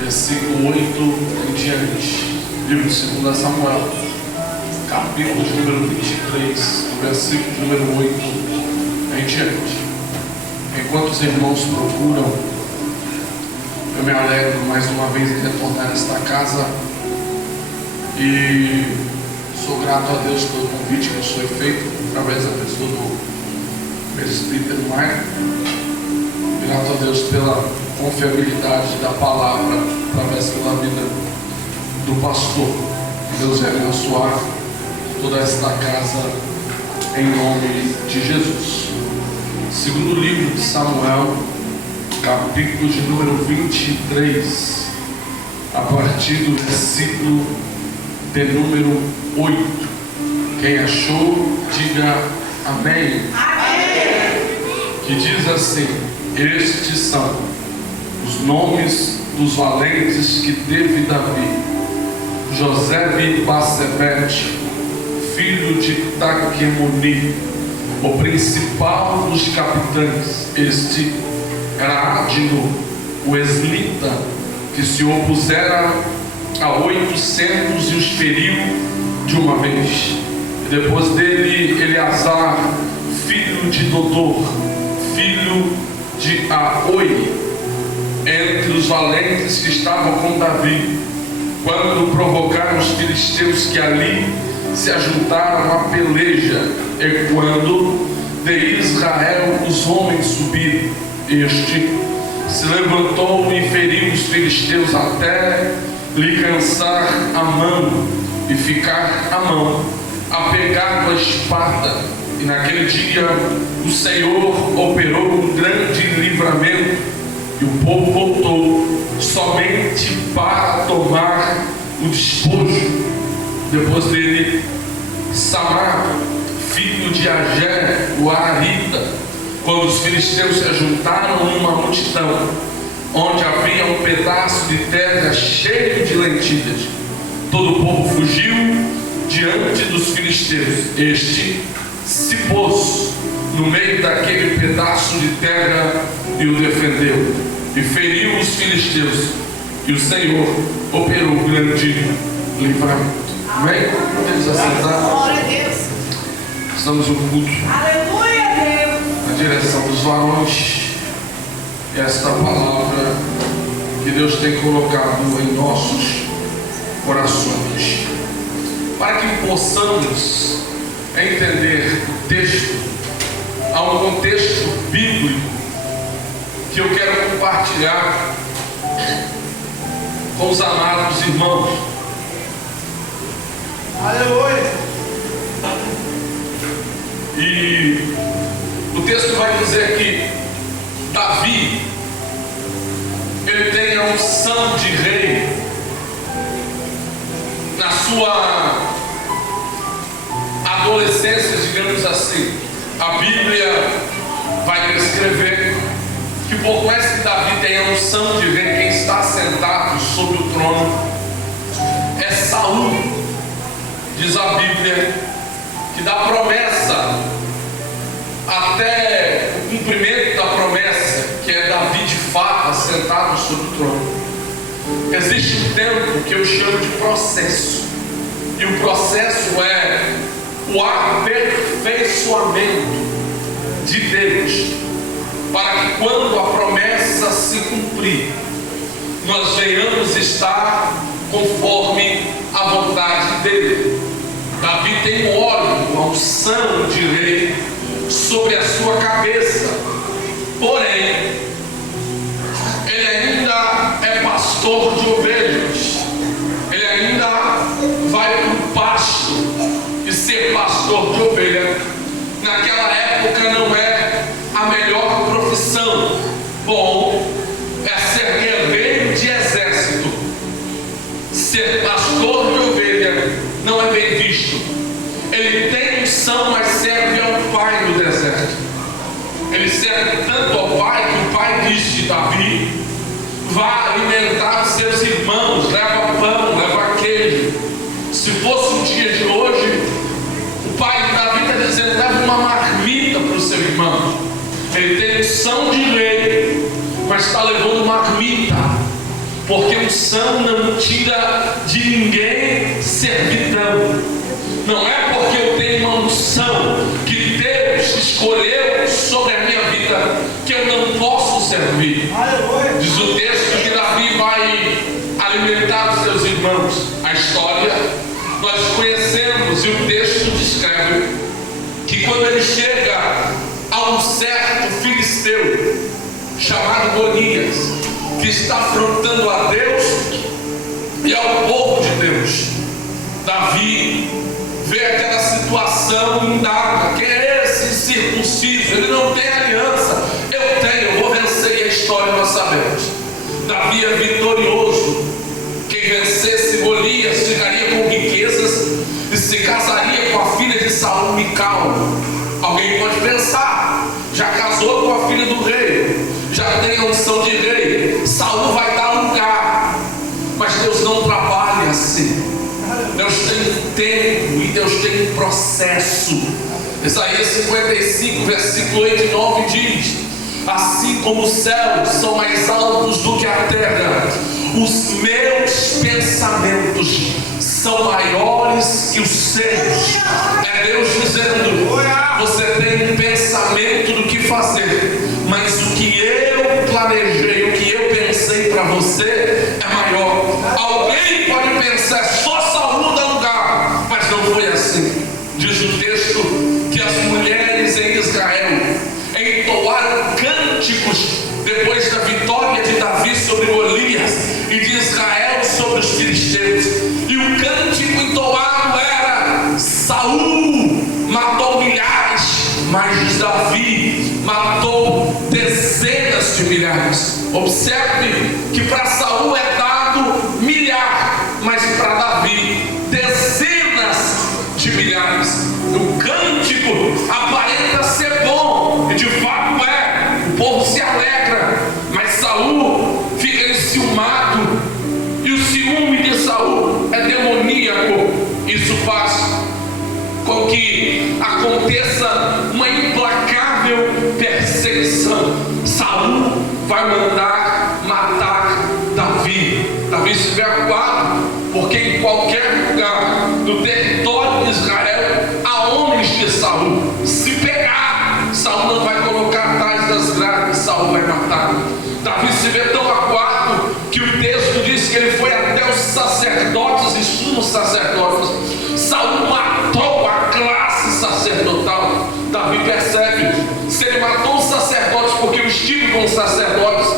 versículo 8 em diante. Livro de 2 Samuel, capítulo de número 23, do versículo de número 8 em diante. Enquanto os irmãos procuram, eu me alegro mais uma vez em retornar a esta casa e sou grato a Deus pelo convite que nos foi feito através da pessoa do presbítero Maia. Grato a Deus pela confiabilidade da palavra através da vida do pastor. Que Deus venha abençoar toda esta casa em nome de Jesus. Segundo livro de Samuel, capítulo de número 23, a partir do versículo de número 8. Quem achou, diga amém. Amém. Que diz assim: estes são os nomes dos valentes que teve Davi: Josebe-Basebete, filho de Taquemoni, o principal dos capitães. Este era Adino, o eslita, que se opusera a 800 e os feriu de uma vez. E depois dele, Eleazar, filho de Dodor, filho de Aoi, entre os valentes que estavam com Davi, quando provocaram os filisteus que ali se ajuntaram à peleja, e quando de Israel os homens subiram, este se levantou e feriu os filisteus até lhe cansar a mão e ficar a mão apegado à espada. E naquele dia o Senhor operou um grande livramento, e o povo voltou somente para tomar o despojo. Depois dele, Samar, filho de Agé, o Ararita, quando os filisteus se ajuntaram numa multidão, onde havia um pedaço de terra cheio de lentilhas, todo o povo fugiu diante dos filisteus. Este se pôs no meio daquele pedaço de terra e o defendeu, e feriu os filisteus, e o Senhor operou grande livramento. Amém? Vamos assentar. Glória a Deus. Estamos no culto. Aleluia, Deus. Na direção dos varões. Esta palavra que Deus tem colocado em nossos corações, para que possamos entender o texto. Há um contexto bíblico que eu quero compartilhar com os amados irmãos. Aleluia. E o texto vai dizer que Davi, ele tem a unção de rei na sua adolescência, digamos assim. A Bíblia vai descrever que por mais que Davi tenha a unção de rei, quem está sentado sobre o trono é Saul. Diz a Bíblia que da promessa até o cumprimento da promessa, que é Davi de fato assentado sobre o trono, existe um tempo que eu chamo de processo. E o processo é o aperfeiçoamento de Deus, para que quando a promessa se cumprir, nós venhamos estar conforme a vontade dele. Davi tem um óleo, uma unção de rei sobre a sua cabeça, porém ele ainda é pastor de ovelhas, ele ainda vai para o pasto. E ser pastor de ovelha naquela época não é a melhor profissão. Bom é ser guerreiro de exército. Ser pastor de ovelha não é bem visto. Ele tem unção, mas serve ao pai do deserto. Ele serve tanto ao pai que o pai diz de Davi: vá alimentar os seus irmãos, leva pão, leva queijo. Se fosse um dia de hoje, o pai de Davi está dizendo: leva uma marmita para o seu irmão. Ele tem unção de rei, mas está levando marmita. porque unção não tira de ninguém servidão. Não é porque eu tenho uma unção que Deus escolheu sobre a minha vida que eu não posso servir. Aleluia. Diz o texto que Davi vai alimentar os seus irmãos. A história nós conhecemos, e o texto descreve que quando ele chega a um certo filisteu chamado Golias, que está afrontando a Deus e ao povo de Deus, Davi vê aquela situação e indaga: quem é esse incircunciso? Ele não tem aliança. Eu tenho, eu vou vencer. E a história nós sabemos. Davi é vitorioso. Quem vencesse Golias ficaria com riquezas e se casaria com a filha de Saul, Mical. Alguém pode pensar: já casou com a filha do rei, já tem a unção de rei, Saul vai dar lugar. Mas Deus não trabalha assim. Deus tem tempo e Deus tem processo. Isaías 55, versículo 8 e 9 diz: assim como os céus são mais altos do que a terra, os meus pensamentos são maiores que os seus. É Deus dizendo: você tem um pensamento do que fazer, mas o que eu planejei, o que eu pensei para você é maior. Alguém pode pensar: só Saul dá lugar, mas não foi assim. Diz o texto que as mulheres em Israel entoaram cânticos depois da vitória de Davi sobre Golias e de Israel sobre os filisteus. E o cântico entoado era: Saul matou milhares, mas Davi matou dezenas de milhares. Observe que para Saul é dado milhar, mas para Davi dezenas de milhares. O cântico aparenta ser bom, e de fato é. O povo se alegra, mas Saul fica enciumado, e o ciúme de Saul é demoníaco. Isso faz com que aconteça uma implacável perseguição. Saul vai mandar matar Davi. Davi se vê acuado, porque em qualquer lugar do território de Israel há homens de Saul. Se pegar, Saul não vai colocar atrás das grades, Saul vai matar. Davi se vê tão acuado que o texto diz que ele foi até os sacerdotes e sumos sacerdotes. Saul matou a classe sacerdotal. Davi percebe: se ele matou os sacerdotes porque eu estive com os sacerdotes,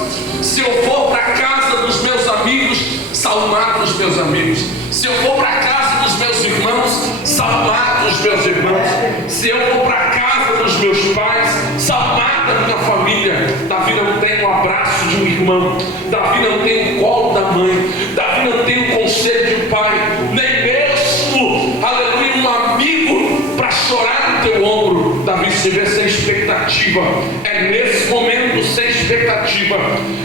se eu for para a casa dos meus amigos, Saul mata os meus amigos. Se eu for para a casa dos meus irmãos, Saul mata os meus irmãos. Se eu for para a casa dos meus pais, Saul mata a minha família. Davi não tem o abraço de um irmão, Davi não tem o colo da mãe, Davi não tem o conselho de um pai, nem mesmo, aleluia, um amigo para chorar no teu ombro. Davi se vê sem expectativa. É nesse momento, sem expectativa,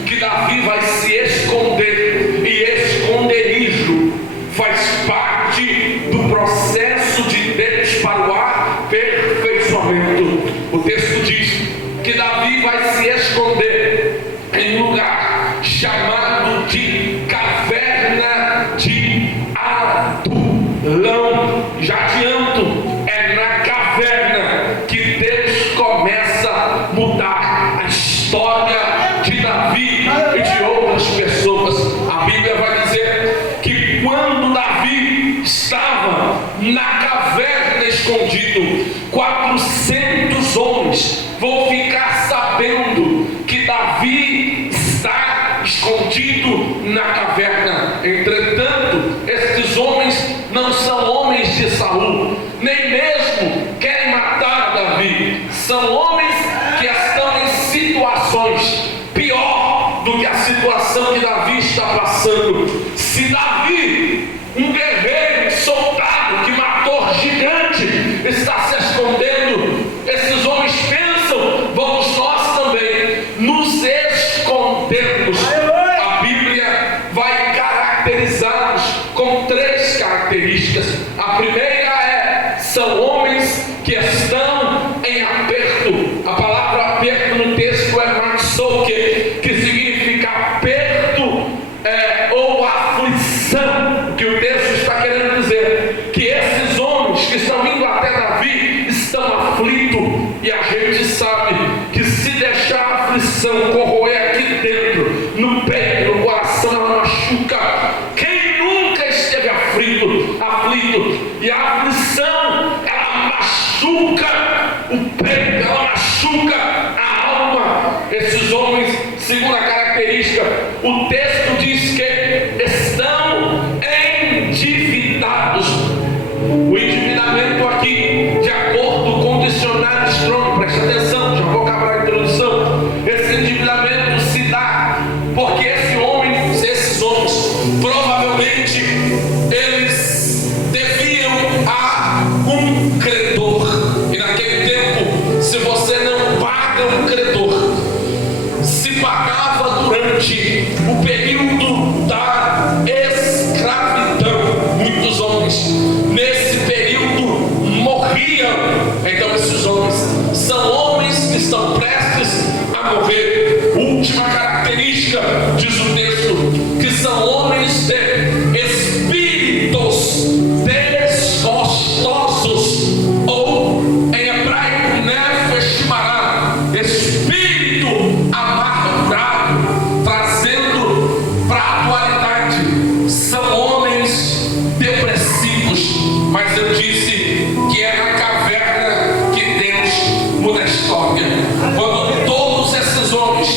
que Davi vai se esconder. E esconderijo faz parte do processo de Deus para o aperfeiçoamento. O texto diz que Davi vai se esconder em um lugar chamado de caverna de Adulão. Já adianto, é na caverna que Deus começa a mudar a história de Davi e de outras pessoas. A Bíblia vai dizer que quando Davi estava na caverna escondido, 400 homens vão ficar sabendo que Davi está escondido na caverna. Entretanto, esses homens não são homens de Saul, nem mesmo querem matar Davi. São homens que estão em situações pior do que a situação que Davi está passando. Se Davi, um guerreiro soldado que matou gigante, está se escondendo, esses homens pensam: vamos nós também nos escondermos. A Bíblia vai caracterizá-los com 3 características. A primeira é: são homens que estão em aperto. A palavra aperto no texto é maxoque, que significa aperto o texto diz que estão endividados. O endividamento aqui, de acordo com o dicionário Strong, preste atenção, já vou acabar a introdução. Esse endividamento se dá porque esses homens, provavelmente, eles deviam a um credor. E naquele tempo, se você não paga um credor, se pagava durante o período da escravidão. Muitos homens nesse período morriam. Então esses homens são homens que estão prestes a morrer. Última característica, diz o texto, que são homens de espíritos desgostosos, ou em hebraico nefesh mará, espírito amargurado, trazendo para a atualidade. São homens depressivos, mas eu disse que é na caverna que Deus muda a história. Quando todos esses homens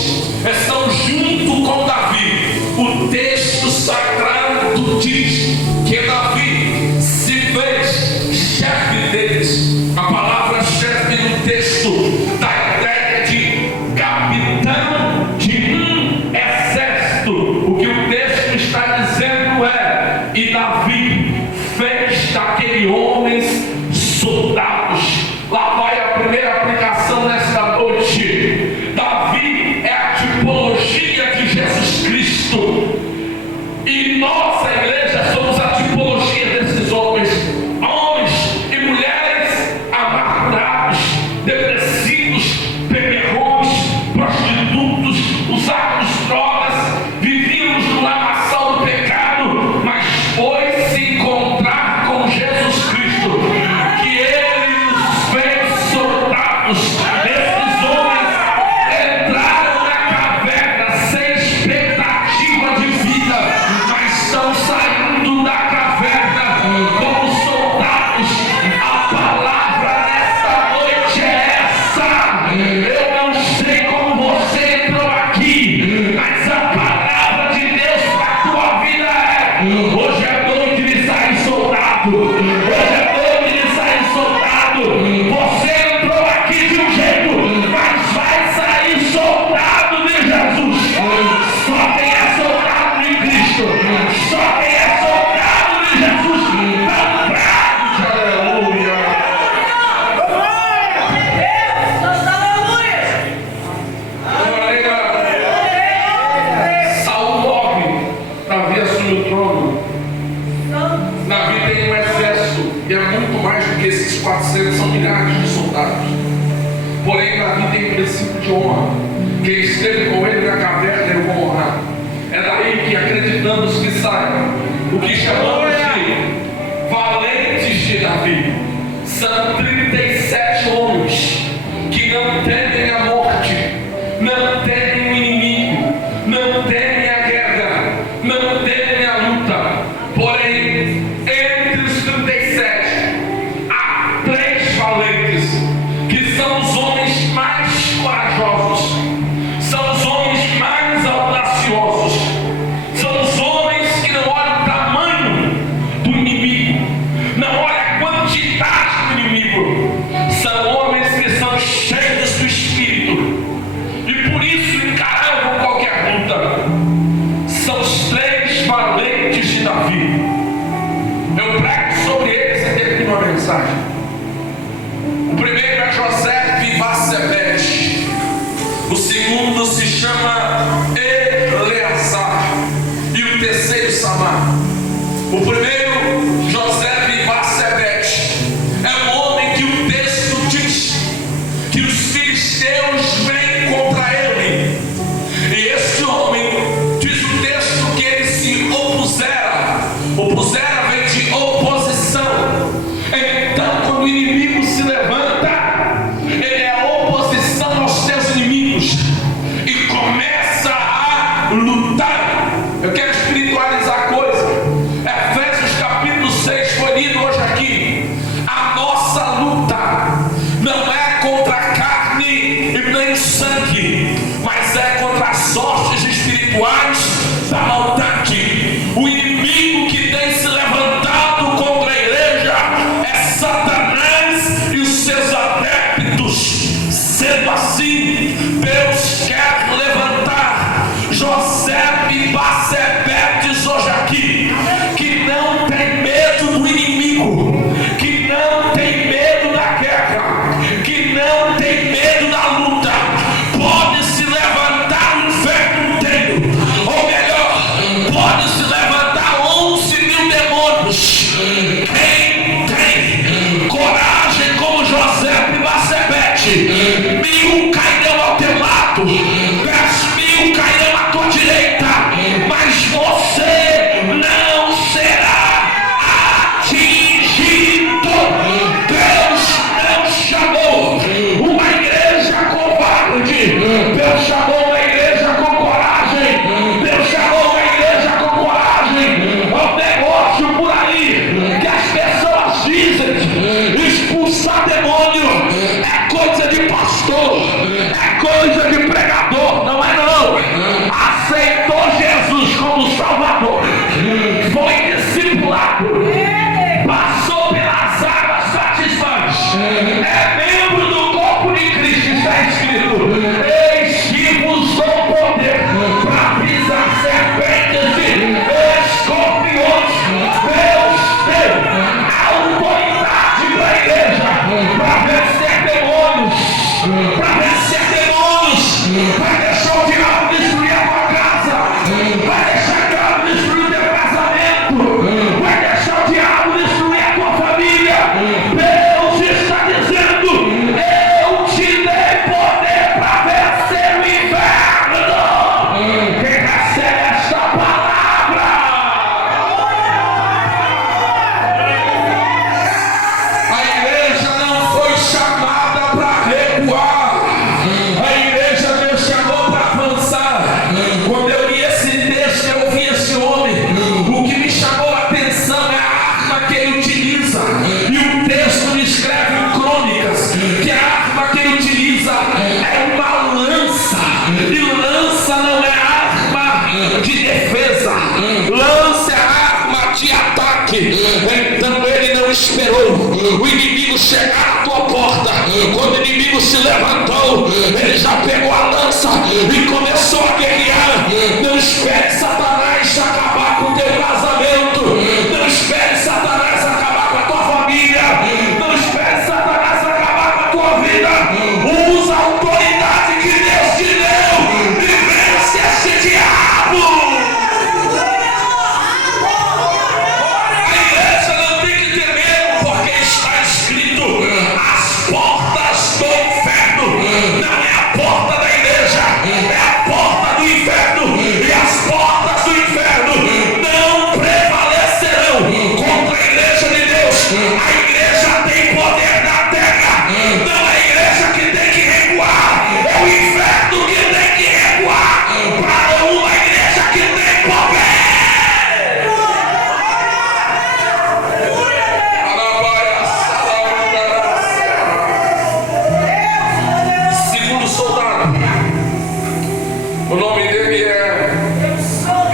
estão junto com Davi, o texto sagrado diz que Davi se fez chefe deles. A palavra chefe no texto dá a ideia de capitão de um exército. O que o texto está dizendo é: e Davi fez daqueles homens soldados. Lá vai a primeira aplicação nesta noite. Davi é a tipologia de Jesus Cristo, e nós, a igreja, somos a tipologia desses homens e mulheres amargurados, depressivos, beberrões, prostitutos, usados drogas, vivíamos no lamaçal do pecado, mas foi se encontrar com Jesus Cristo que Ele nos fez soldados. Esses homens entraram na caverna sem expectativa de vida, mas estão saindo da caverna como soldados. A palavra nesta noite é essa. Eu não sei como você entrou aqui, mas a palavra de Deus para a tua vida é: hoje é noite de sair soldado. Hoje é noite de sair soldado. Você entrou aqui de um jeito, mas vai sair soldado de Jesus. Só quem é soldado de Cristo, só quem é soldado de Jesus, não perde. Aleluia. Saul morre, Davi assume o trono. Davi tem um exército, e é muito mais do que esses 400, são milhares de soldados. Porém, Davi tem um princípio de honra. Quem esteve com ele na caverna, eu vou honrar. É daí que acreditamos que sai o que chamamos de valentes de Davi. São 37 homens que não temem a morte, não temem o inimigo, não temem a guerra, não temem a luta. Porém, entre os 37 há 3 valentes, que são os homens mais corajosos, são os homens mais audaciosos, são os homens que não olham o tamanho do inimigo, não olham a quantidade do inimigo. São homens que são cheios do Espírito e por isso encaram qualquer luta. São os 3 valentes de Davi. Eu prego sobre eles e termino a mensagem. O primeiro é José Vivacebete. O segundo se chama Eleazar. E o terceiro Samar. O primeiro, José Vivacebete, é um homem que o texto diz que os filisteus vêm contra ele. E esse homem, diz o texto, que ele se opusera. Opusera vem de oposição. Então, quando o inimigo se levanta, ele é oposição aos teus inimigos e começa a lutar. Eu quero espiritualizar a coisa. Efésios capítulo 6 foi lido hoje aqui. A nossa luta não é contra a carne e nem o sangue, mas é contra as sortes espirituais anos. Quem tem coragem como José e Macebete, 1000 cairão ao teu lado, 10.000 cairão à tua direita, mas você não será atingido. Deus não chamou uma igreja covarde, Deus chamou uma igreja com coragem, Deus chamou uma igreja com coragem. É um negócio por aí que as pessoas dizem: expulsar demônio é coisa de pastor, é coisa de pregador. Não é não. Aceitou Jesus como Salvador, foi discipulado, passou pelas águas batismais, é membro do corpo de Cristo. Está escrito: eis que vos dou poder para pisar serpentes e escorpiões. Deus deu autoridade para a igreja para vencer demônios, para vencer demônios. Vai deixar o diabo destruir a tua casa, vai deixar o diabo destruir o teu casamento, vai deixar o diabo destruir a tua família. Deus está dizendo: eu te dei poder para vencer o inferno. Quem recebe esta palavra? A igreja não foi chamada para recuar, a igreja Deus chamou para avançar. Quando eu li esse texto, eu vi esse homem, o que me chamou a atenção é a arma que ele utiliza. E o texto me escreve em Crônicas que a arma que ele utiliza é uma lança, e lança não é arma de defesa, lança é arma de ataque. Então ele não esperou o inimigo chegar à tua porta. Quando o inimigo se levantou, ele já pegou a lança e começou a guerrear. Não espere Satanás acabar com o teu casamento, não espere Satanás acabar com a tua família, não espere Satanás acabar com a tua vida. Usa a autoridade que Deus te deu e vence esse diabo. A igreja não tem que ter medo, porque está escrito: as portas do inferno. Não é a porta da igreja, é a porta do inferno. E as portas do inferno não prevalecerão contra a igreja de Deus. A igreja tem poder na terra, não é a igreja que tem que recuar, é o inferno que tem que recuar para uma igreja que tem poder. Segundo soldado, o nome dele é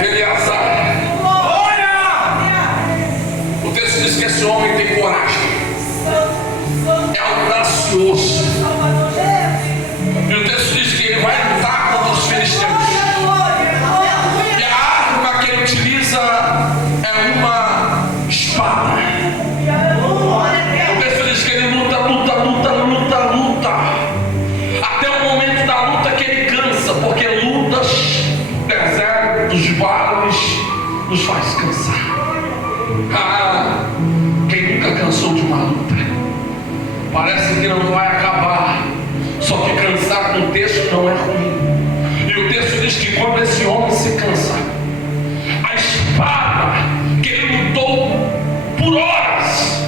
Eleazar. O texto diz que esse homem tem coragem, é audacioso. E o texto diz que ele vai lutar contra os filisteus. E a arma que ele utiliza é uma espada. O texto diz que ele luta, até o momento da luta que ele cansa, porque lutas, desertos, vales nos faz cansar. Quem nunca cansou de uma luta? Parece que não vai acabar. Só que cansar com o texto não é ruim. E o texto diz que quando esse homem se cansa, a espada que ele lutou por horas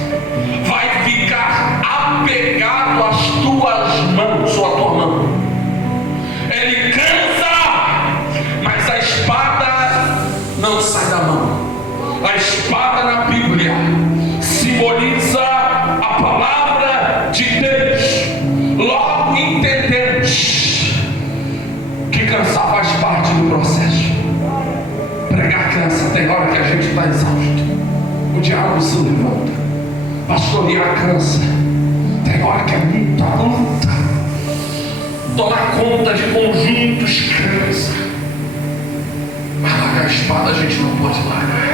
vai ficar apegado às tuas mãos ou à tua mão. Ele cansa, mas a espada não sai da mão. A espada na Bíblia simboliza a palavra de Deus. Logo entendemos que cansar faz parte do processo. Pregar cansa, tem hora que a gente está exausto, o diabo se levanta. Pastorear cansa, tem hora que é muita luta. Tomar conta de conjuntos cansa. Mas largar a espada a gente não pode largar.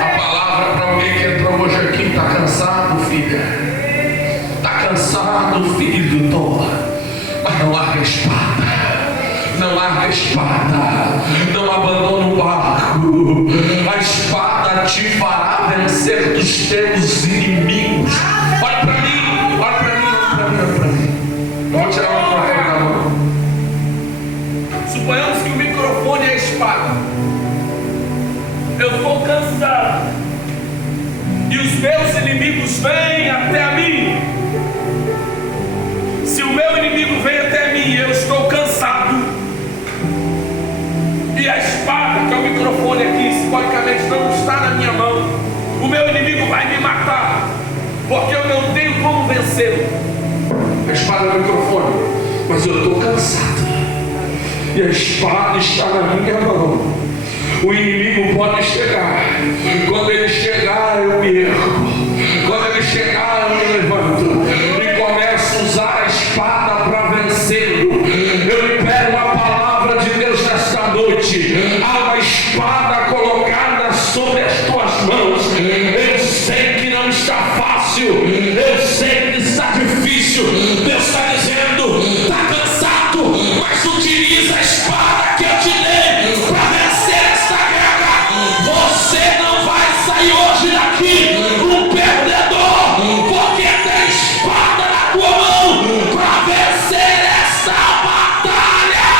A palavra para alguém que entrou hoje aqui: está cansado, filha. Está cansado, filho. Mas não larga a espada. Não larga a espada. Não abandona o barco. A espada te fará vencer dos teus inimigos. Olha para mim, olha para mim, olha para mim, olha para mim. Vou tirar o microfone da mão. Suponhamos que o microfone é a espada. Eu estou cansado e os meus inimigos vêm até a mim. Se o meu inimigo vem até mim, eu estou cansado, e a espada, que é o microfone aqui, simbolicamente não está na minha mão, o meu inimigo vai me matar, porque eu não tenho como vencê-lo. A espada é o microfone, mas eu estou cansado e a espada está na minha mão. O inimigo pode chegar, quando ele chegar eu me ergo, quando ele chegar eu me levanto e começo a usar a espada para vencê-lo. Eu libero a palavra de Deus nesta noite. Há uma espada colocada sobre as tuas mãos. Eu sei que não está fácil, eu sei que está difícil. Deus está dizendo, está cansado, mas utiliza a espada que eu te dei para vencer esta guerra. Você não vai sair hoje daqui um perdedor, porque tem espada na tua mão para vencer esta batalha.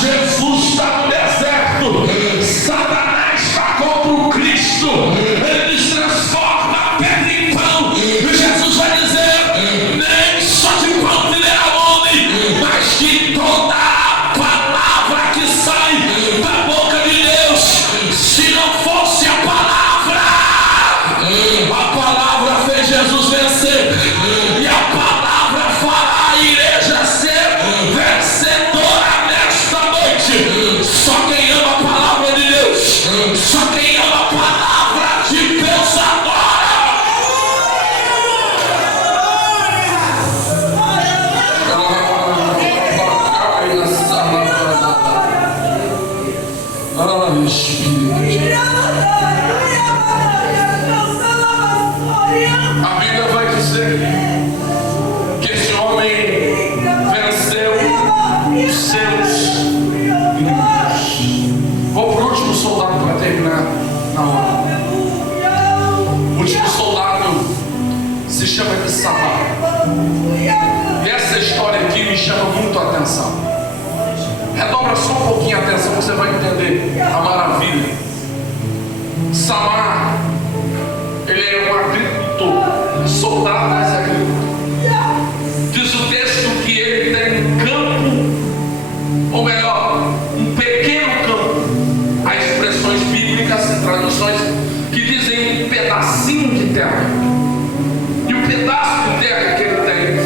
Jesus está no deserto, Satanás está contra o Cristo, ele nos transforma a pedra em pão, e Jesus vai dizer, nem só de pão viverá o homem, mas de toda a palavra que sai da boca de Deus. Se não fosse a palavra fez Jesus vencer, e a palavra fará a igreja ser vencedora nesta noite. Só quem ama a palavra de Deus, só quem ama a palavra de Deus adora. Espírito de Deus. A Bíblia vai dizer que esse homem venceu os seus inimigos. Vou para o último soldado para terminar na hora. O último soldado se chama de Samar. E essa história aqui me chama muito a atenção. Redobra só um pouquinho a atenção, você vai entender a maravilha. Samar, ele é um agricultor, soldado, mas é agricultor. Diz o texto que ele tem um campo, ou melhor, um pequeno campo. Há expressões bíblicas e traduções que dizem um pedacinho de terra. E o pedaço de terra que ele tem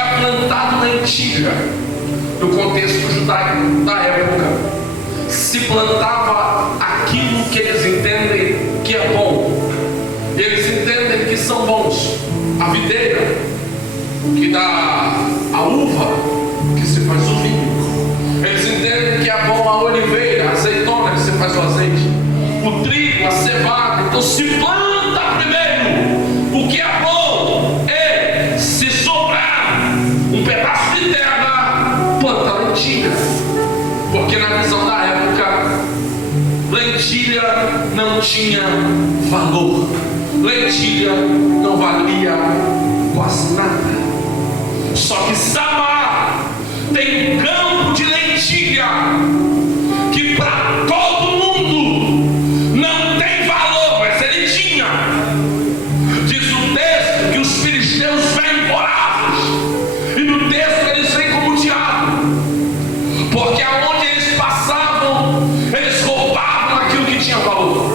é plantado lentilha. No contexto judaico da época, se plantava aquilo que eles entendem que é bom. Eles entendem que são bons. A videira, que dá a uva, que se faz o vinho. Eles entendem que é bom a oliveira, a azeitona, que se faz o azeite. O trigo, a cevada. Então se planta primeiro o que é bom. E se sobrar um pedaço de terra, planta lentilha, porque na visão da época lentilha não tinha valor, lentilha não valia quase nada. Só que Samar tem um campo de lentilha que para todo mundo não tem valor, mas ele tinha. Diz o texto que os filisteus vêm vorazes, e no texto eles vêm como diabo, porque aonde eles passavam, eles roubavam aquilo que tinha valor.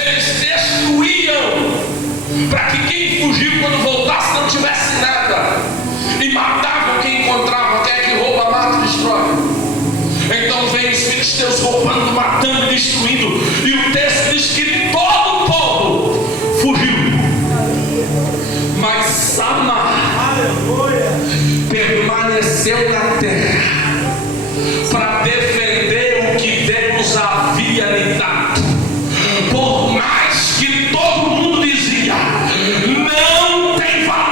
Eles destruíam para que quem fugiu quando voltasse não tivesse nada, e matavam quem encontrava. Quem é que rouba, mata e destrói. Então vem os filisteus roubando, matando e destruindo, e o texto diz que todo o povo fugiu, mas Samar permaneceu na terra para defender o que Deus havia lhe dado. Por mais que todo mundo dizia, não tem valor.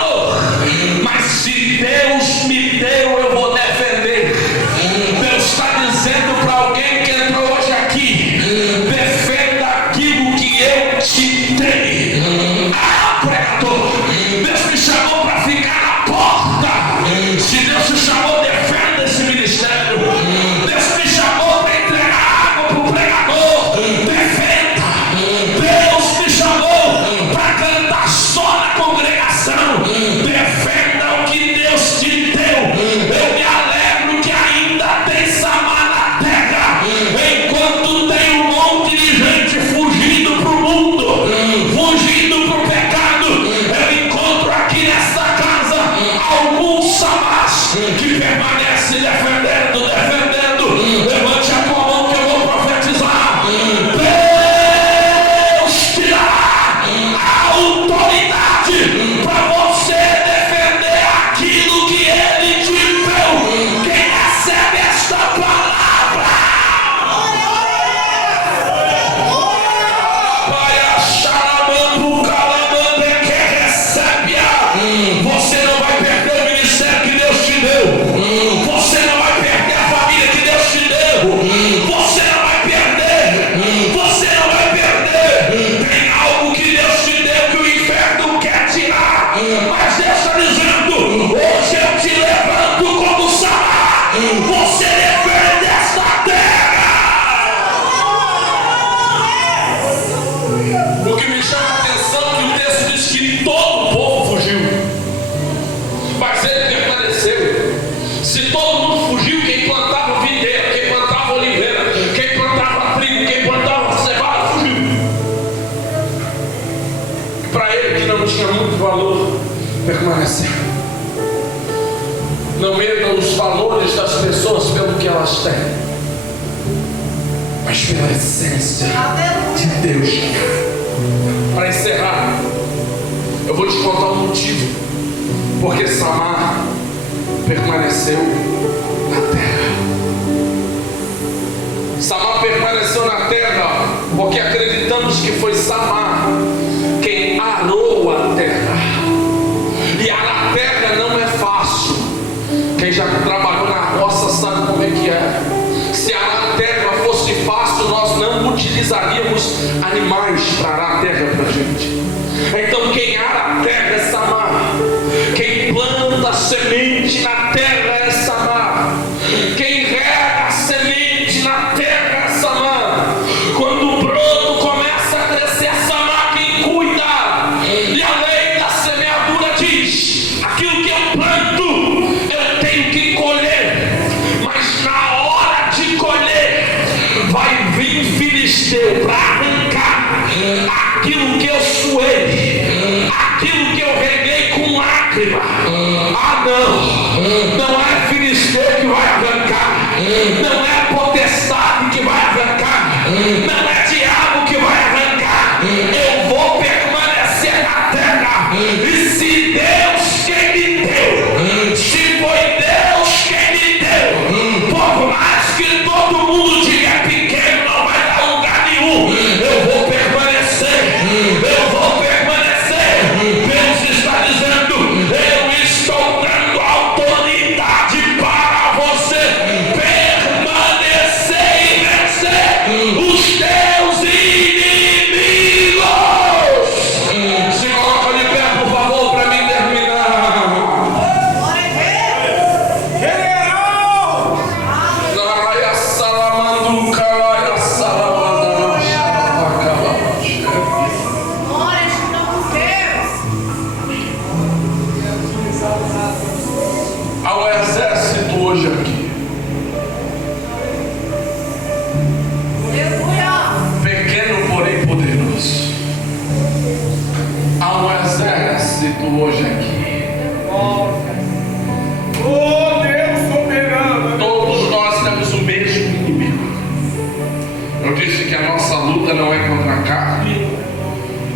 não tinha muito valor, permaneceu. Não meda os valores das pessoas pelo que elas têm, mas pela essência de Deus. Para encerrar, eu vou te contar um motivo porque Samar permaneceu na terra. Samar permaneceu na terra porque acreditamos que foi Samar quem arou a terra. E arar a terra não é fácil. Quem já trabalhou na roça sabe como é que é. Se arar a terra fosse fácil, nós não utilizaríamos animais para arar a terra para a gente. Então quem ara a terra é Samar. Quem planta a semente na terra é Samar. Quem rega a semente na terra é Samar. Quando o broto começa a crescer, é Samar quem cuida. E a lei da semeadura diz: aquilo que eu planto, eu tenho que colher. Mas na hora de colher, vai vir filisteu para arrancar aquilo que eu suei, aquilo que eu reguei com lágrima. Ah, não é filisteu que vai arrancar, não é potestade que vai arrancar, não é diabo que vai arrancar. Eu vou permanecer na terra. E se Deus quem me deu, se foi Deus quem me deu, por mais que todo mundo diga pequeno, não vai dar lugar nenhum, eu vou permanecer, eu vou permanecer. Deus está dizendo: eu estou dando autoridade para você permanecer e vencer os teus inimigos. Se coloca de pé, por favor, para mim terminar. General! Laia salamanduca, laia salamandana, xalabacalabaxa. Glória te damos, Deus! Há um exército hoje aqui, Aleluia! pequeno porém poderoso. Há um exército hoje aqui. Oh Deus soberano. Todos nós temos o mesmo inimigo. Eu disse que a nossa luta não é contra a carne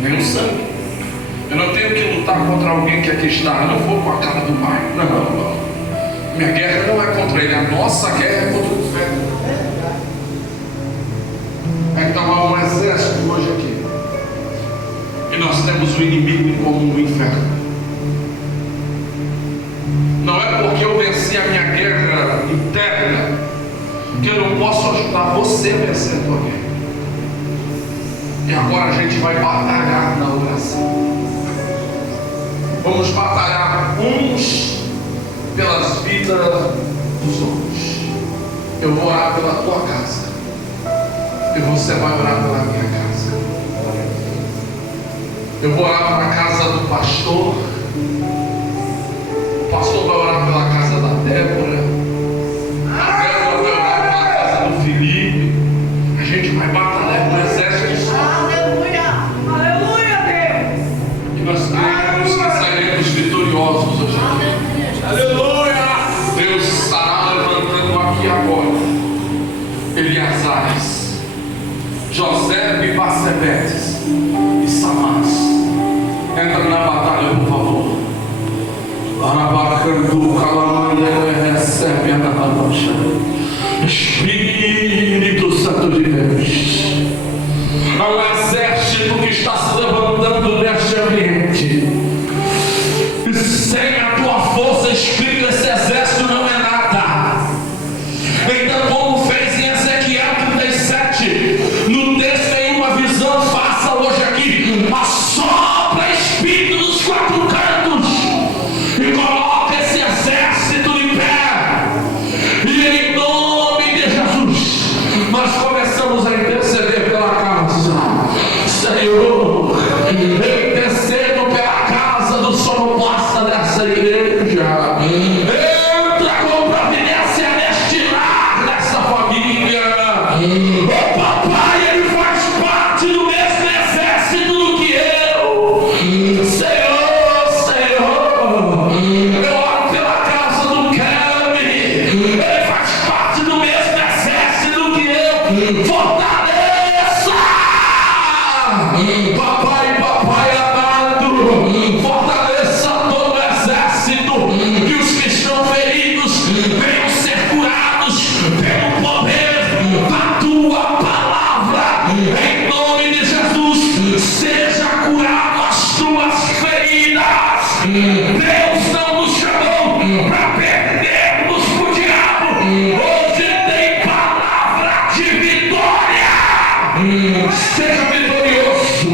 nem o sangue. Eu não tenho que lutar contra alguém que aqui está. Eu não vou com a cara do mar. Não. Minha guerra não é contra ele. A nossa guerra é contra o inferno. Então há um exército hoje aqui. E nós temos o inimigo em comum, o inferno. Não é porque eu venci a minha guerra interna que eu não posso ajudar você a vencer a tua guerra. E agora a gente vai batalhar na oração. Vamos batalhar uns pelas vidas dos outros. Eu vou orar pela tua casa e você vai orar pela minha casa. Eu vou orar para a casa do pastor. O pastor vai orar pela casa da Débora. A Débora vai orar pela casa do Felipe. A gente vai batalhar no exército só. Aleluia! Aleluia, Deus! E nós cremos que sairemos vitoriosos hoje aqui. Aleluia. Deus estará levantando aqui agora Eleazares, José e Bacebetes e Samás. Entra na batalha, por favor. Arabacandu, Calamanda, recebe a Natabaxa. Espírito Santo de Deus. Há um exército que está se levantando neste ambiente. E sem a tua força, Espírito, esse exército não é nada. Então, como fez em Ezequiel 37, no texto tem uma visão, faça hoje aqui, assopra Espírito dos quatro cantos e coloca esse exército de pé. E em nome de Jesus, nós começamos a interceder pela casa. Senhor, eu intercedo pela casa. Deus não nos chamou para perdermos para o diabo. Hoje tem palavra de vitória. Seja vitorioso.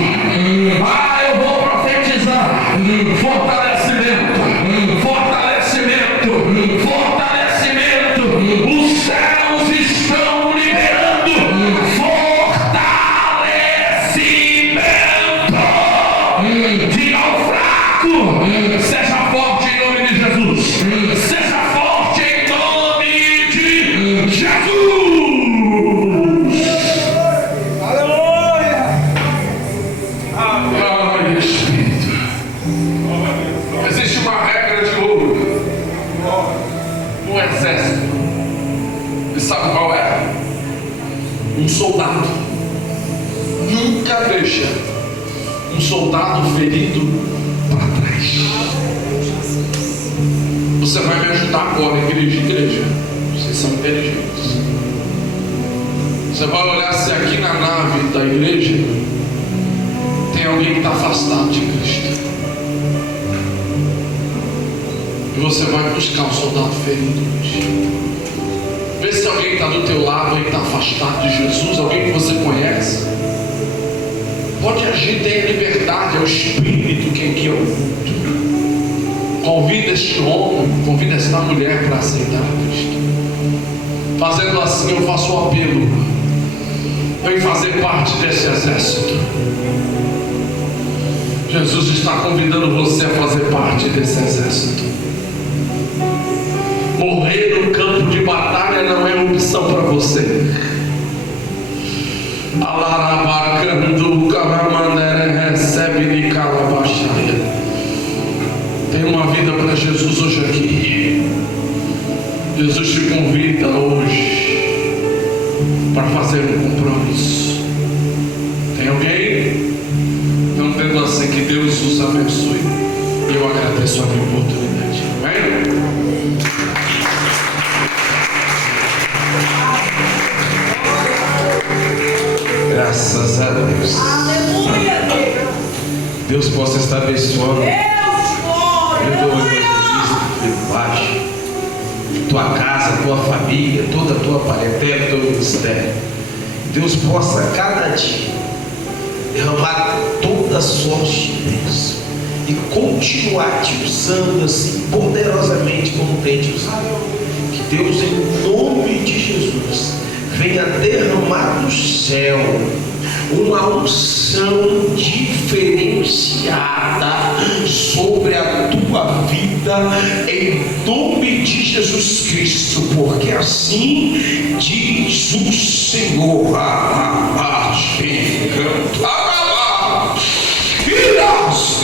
Eu vou profetizar fortalecimento, fortalecimento, fortalecimento. Os céus estão liberando fortalecimento. Diga ao fraco: seja forte em nome de Jesus. Seja forte em nome de Jesus. Aleluia. Ai, Espírito. Existe uma regra de ouro no exército. E sabe qual é? Um soldado nunca deixa um soldado ferido para trás. Você vai me ajudar agora, igreja. Vocês são inteligentes. Você vai olhar se aqui na nave da igreja tem alguém que está afastado de Cristo. E você vai buscar um soldado ferido hoje. Vê se alguém está do teu lado aí que está afastado de Jesus, alguém que você conhece. Pode agir, tenha liberdade, é o Espírito quem guia o mundo. Convida este homem, convida esta mulher para aceitar Cristo. Fazendo assim, eu faço o apelo: vem fazer parte desse exército. Jesus está convidando você a fazer parte desse exército. Morrer no campo de batalha não é opção para você. Alarabacandu Caramandere recebe de Calabaxaia. Tem uma vida para Jesus hoje aqui. Jesus te convida hoje para fazer um compromisso. Tem alguém? Não tendo assim, que Deus os abençoe. E eu agradeço a minha oportunidade. Amém? Graças a Deus. Aleluia, Deus. Deus possa estar abençoando Deus, glória. teu Aleluia. evangelista pelo baixo, tua casa, tua família, toda a tua parentela, teu ministério. Deus possa cada dia derramar toda a sorte de Deus e continuar te usando assim poderosamente como tem te usado. Que Deus, em nome de Jesus, venha derramar do céu uma unção diferenciada sobre a tua vida, em nome de Jesus Cristo, porque assim diz o Senhor. Irás